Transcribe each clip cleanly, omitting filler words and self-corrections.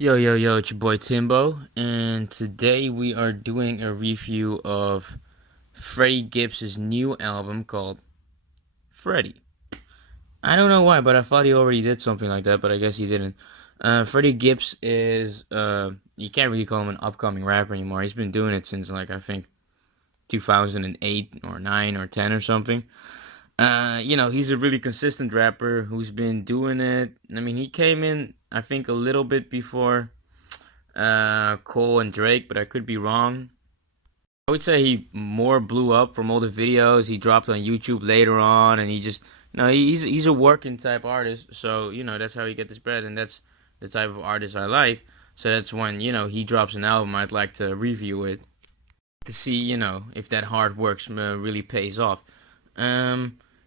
Yo, yo, yo, it's your boy Timbo, and today we are doing a review of Freddie Gibbs' new album called Freddie. I don't know why, but I thought he already did something like that, but I guess he didn't. Freddie Gibbs is, you can't really call him an upcoming rapper anymore. He's been doing it since, like, I think 2008 or 9 or 10 or something. He's a really consistent rapper who's been doing it. I mean, he came in, I think, a little bit before Cole and Drake, but I could be wrong. I would say he more blew up from all the videos he dropped on YouTube later on, and he just, he's a working type artist, so that's how he get his bread, and that's the type of artist I like. So that's when he drops an album, I'd like to review it to see if that hard work really pays off.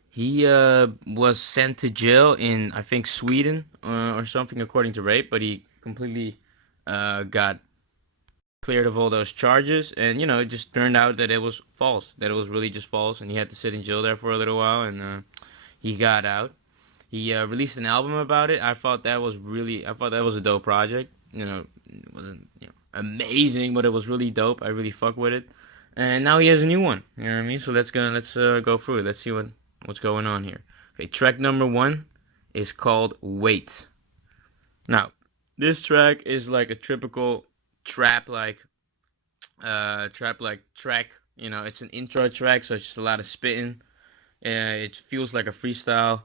He was sent to jail in I think Sweden or something according to rape, but he completely got cleared of all those charges, and it just turned out that it was false, that it was really just false, and he had to sit in jail there for a little while, and he got out. He released an album about it. I thought that was a dope project. It wasn't amazing, but it was really dope. I really fuck with it, and now he has a new one. You know what I mean? So let's go through it. Let's see what's going on here. Okay, track number 1 is called Wait. Now, this track is like a typical trap like track. It's an intro track, so it's just a lot of spitting. It feels like a freestyle.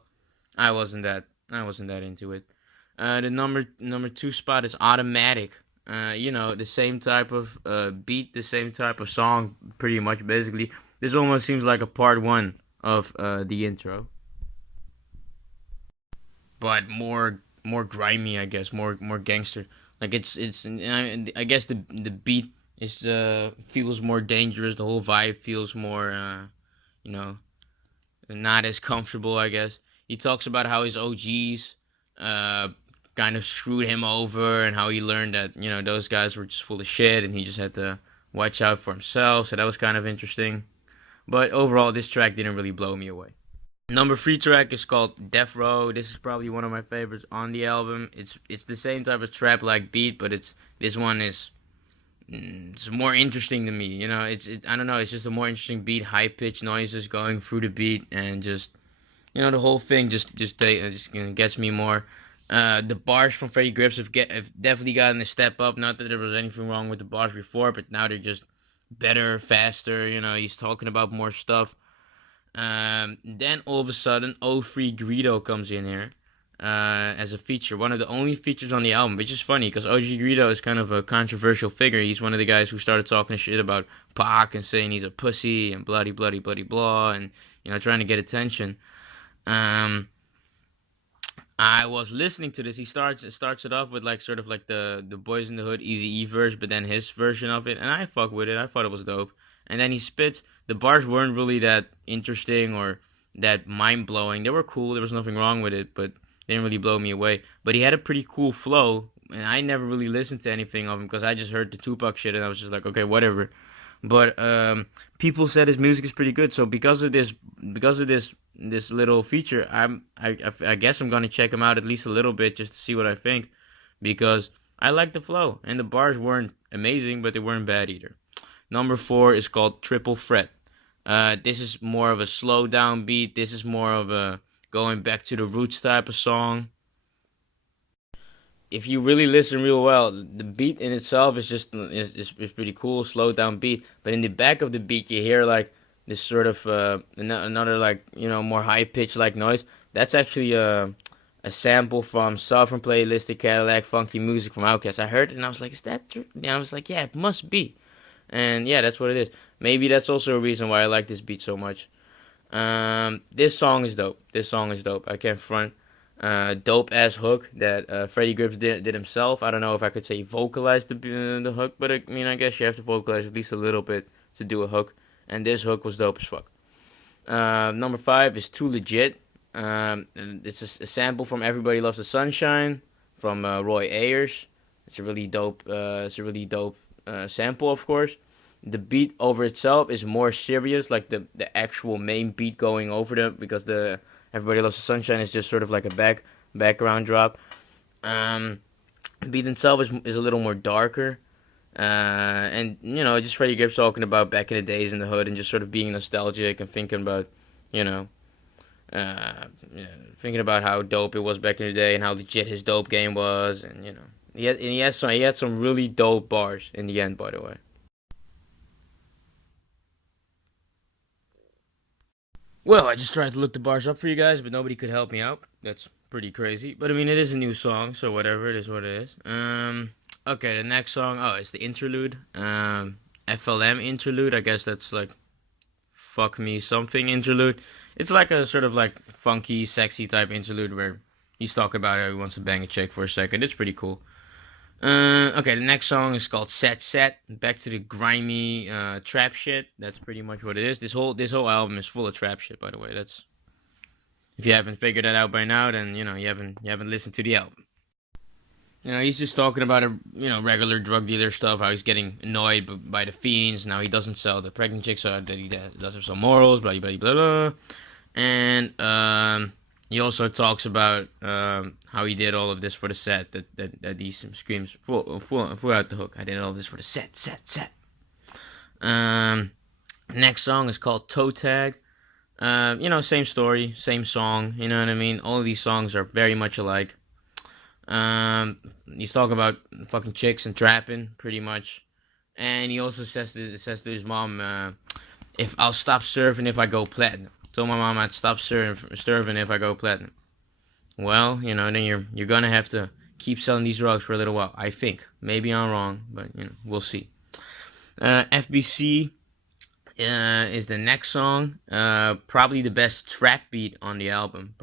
I wasn't that into it. The number 2 spot is Automatic. The same type of beat, the same type of song, pretty much. Basically, this almost seems like a part 1 of the intro, but more grimy, I guess, more gangster. Like I guess the beat is feels more dangerous. The whole vibe feels more you know not as comfortable, I guess. He talks about how his OGs kind of screwed him over, and how he learned that those guys were just full of shit, and he just had to watch out for himself. So that was kind of interesting. But overall, this track didn't really blow me away. Number 3 track is called Death Row. This is probably one of my favorites on the album. It's the same type of trap like beat, but this one is it's more interesting to me. I don't know. It's just a more interesting beat, high pitched noises going through the beat, and just the whole thing just gets me more. The bars from Freddie Gibbs have definitely gotten a step up. Not that there was anything wrong with the bars before, but now they're just better, faster. He's talking about more stuff. Then all of a sudden, O3 Greedo comes in here as a feature, one of the only features on the album, which is funny because OG Greedo is kind of a controversial figure. He's one of the guys who started talking shit about Pac and saying he's a pussy and bloody bloody bloody blah, and trying to get attention. I was listening to this. He starts it off with like sort of like the Boys in the Hood Eazy-E verse, but then his version of it, and I fuck with it. I thought it was dope. And then he spits. The bars weren't really that interesting or that mind blowing. They were cool. There was nothing wrong with it, but they didn't really blow me away. But he had a pretty cool flow, and I never really listened to anything of him because I just heard the Tupac shit, and I was just like, okay, whatever. But people said his music is pretty good. So because of this little feature, I guess I'm gonna check him out at least a little bit just to see what I think, because I like the flow, and the bars weren't amazing, but they weren't bad either. Number 4 is called Triple Threat. This is more of a slow down beat. This is more of a going back to the roots type of song. If you really listen real well, the beat in itself is pretty cool, slow down beat. But in the back of the beat, you hear like this sort of another like more high pitched like noise. That's actually a sample from Sovereign Playlistic Cadillac Funky Music from Outkast. I heard it and I was like, is that true? And I was like, yeah, it must be. And yeah, that's what it is. Maybe that's also a reason why I like this beat so much. This song is dope. I can't front. Dope ass hook that Freddie Gibbs did himself. I don't know if I could say vocalize the hook, but I guess you have to vocalize at least a little bit to do a hook. And this hook was dope as fuck. Number 5 is Too Legit. It's a sample from Everybody Loves the Sunshine from Roy Ayers. It's a really dope. Sample, of course. The beat over itself is more serious, like the actual main beat going over them, because the Everybody Loves the Sunshine is just sort of like a background drop. The beat itself is a little more darker. And just Freddie Gibbs talking about back in the days in the hood and just sort of being nostalgic and thinking about, you know, yeah, thinking about how dope it was back in the day and how legit his dope game was, and he had some really dope bars in the end, by the way. Well, I just tried to look the bars up for you guys, but nobody could help me out. That's pretty crazy. But I mean, it is a new song, so whatever, it is what it is. Okay, the next song, oh, it's the interlude. FLM interlude. I guess that's like fuck me something interlude. It's like a sort of like funky, sexy type interlude where he's talking about how he wants to bang a chick for a second. It's pretty cool. Okay, the next song is called Set Set. Back to the grimy trap shit. That's pretty much what it is. This whole album is full of trap shit, by the way. That's if you haven't figured that out by now, then you haven't listened to the album. He's just talking about regular drug dealer stuff. How he's getting annoyed by the fiends. Now he doesn't sell the pregnant chicks, so that he does have some morals. Blah blah blah blah. And he also talks about how he did all of this for the set. That he screams throughout the hook. I did all of this for the set. Next song is called Toe Tag. Same story, same song. You know what I mean? All of these songs are very much alike. He's talking about fucking chicks and trapping, pretty much. And he also says to his mom, "If I'll stop surfing if I go platinum." Told my mom I'd stop surfing if I go platinum. Well, then you're gonna have to keep selling these drugs for a little while. I think. Maybe I'm wrong, but we'll see. FBC is the next song. Probably the best trap beat on the album.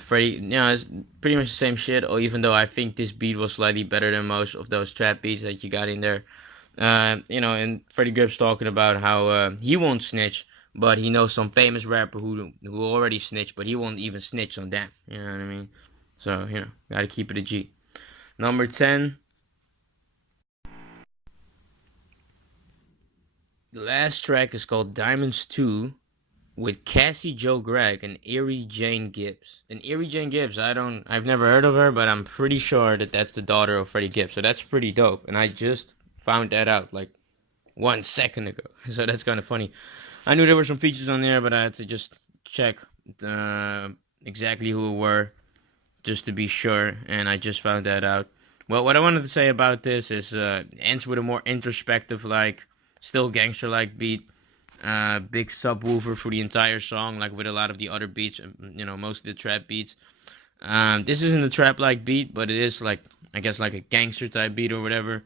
Freddie, it's pretty much the same shit. Or even though I think this beat was slightly better than most of those trap beats that you got in there. And Freddie Gibbs talking about how he won't snitch, but he knows some famous rapper who already snitched, but he won't even snitch on them. You know what I mean? So gotta keep it a G. Number 10. The last track is called Diamonds 2 with Cassie Joe Gregg and Erie Jane Gibbs. And Erie Jane Gibbs, I've never heard of her, but I'm pretty sure that that's the daughter of Freddie Gibbs. So that's pretty dope. And I just found that out like 1 second ago. So that's kind of funny. I knew there were some features on there, but I had to just check exactly who it were just to be sure. And I just found that out. Well, what I wanted to say about this is ends with a more introspective, like, still gangster-like beat. Big subwoofer for the entire song, like with a lot of the other beats, most of the trap beats. This isn't a trap-like beat, but it is like, I guess, like a gangster-type beat or whatever.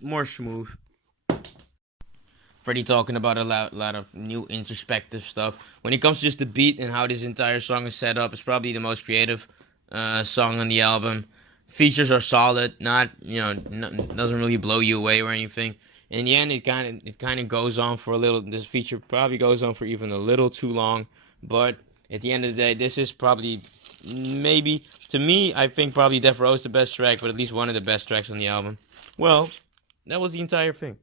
More smooth. Freddie talking about a lot of new introspective stuff. When it comes to just the beat and how this entire song is set up, it's probably the most creative song on the album. Features are solid, not doesn't really blow you away or anything. In the end, it kind of goes on for a little. This feature probably goes on for even a little too long. But at the end of the day, this is probably, maybe, to me, I think probably Death Row is the best track, but at least one of the best tracks on the album. Well, that was the entire thing.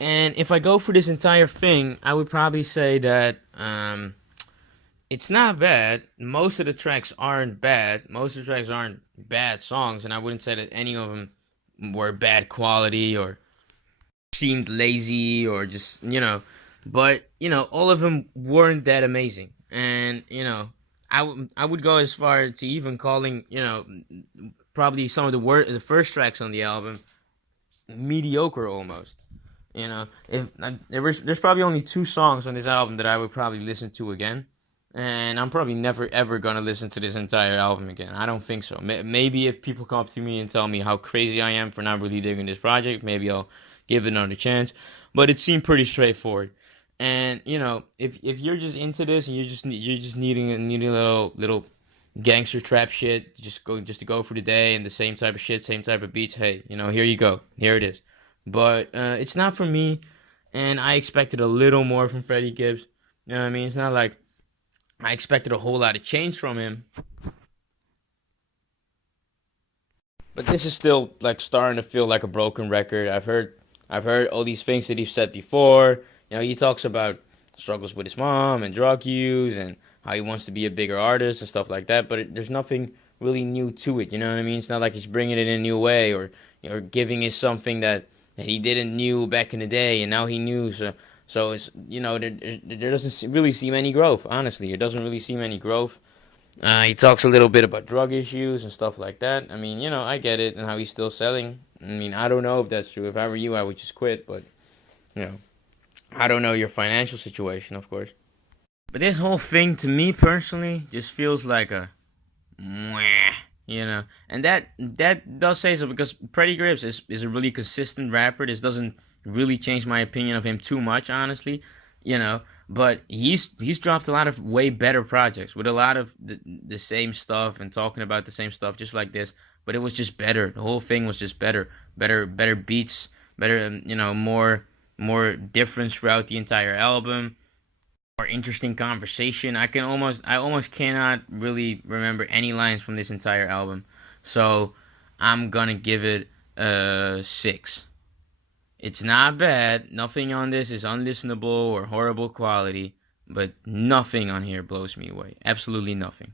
And if I go for this entire thing, I would probably say that it's not bad. Most of the tracks aren't bad. Most of the tracks aren't bad songs, and I wouldn't say that any of them were bad quality or seemed lazy or just, but, all of them weren't that amazing. And, I would go as far to even calling, probably some of the first tracks on the album mediocre almost. There's probably only 2 songs on this album that I would probably listen to again. And I'm probably never ever gonna listen to this entire album again. I don't think so. Maybe if people come up to me and tell me how crazy I am for not really digging this project, maybe I'll give it another chance. But it seemed pretty straightforward. And if you're just into this and you're just needing a little gangster trap shit, just to go for the day and the same type of shit, same type of beats. Hey, here you go. Here it is. But it's not for me, and I expected a little more from Freddie Gibbs. You know what I mean? It's not like I expected a whole lot of change from him. But this is still like starting to feel like a broken record. I've heard all these things that he's said before. He talks about struggles with his mom and drug use and how he wants to be a bigger artist and stuff like that. But there's nothing really new to it. You know what I mean? It's not like he's bringing it in a new way or giving us something that he didn't knew back in the day and now he knew. So it's there doesn't really seem any growth. Honestly, it doesn't really seem any growth. He talks a little bit about drug issues and stuff like that. I mean, I get it and how he's still selling. I mean, I don't know if that's true. If I were you, I would just quit. But you know, I don't know your financial situation, of course. But this whole thing, to me personally, just feels like a mwah, and that does say so because Freddie Gibbs is a really consistent rapper. This doesn't really change my opinion of him too much, honestly, But he's dropped a lot of way better projects with a lot of the same stuff and talking about the same stuff, just like this. But it was just better. The whole thing was just better beats, better, more difference throughout the entire album. More interesting conversation. I almost cannot really remember any lines from this entire album. So I'm gonna give it a 6. It's not bad. Nothing on this is unlistenable or horrible quality, but nothing on here blows me away. Absolutely nothing.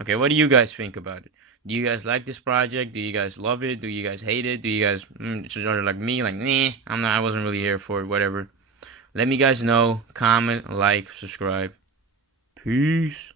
Okay, what do you guys think about it? Do you guys like this project? Do you guys love it? Do you guys hate it? Do you guys sort of like me, like nah, I wasn't really here for it, whatever. Let me guys know. Comment, like, subscribe. Peace.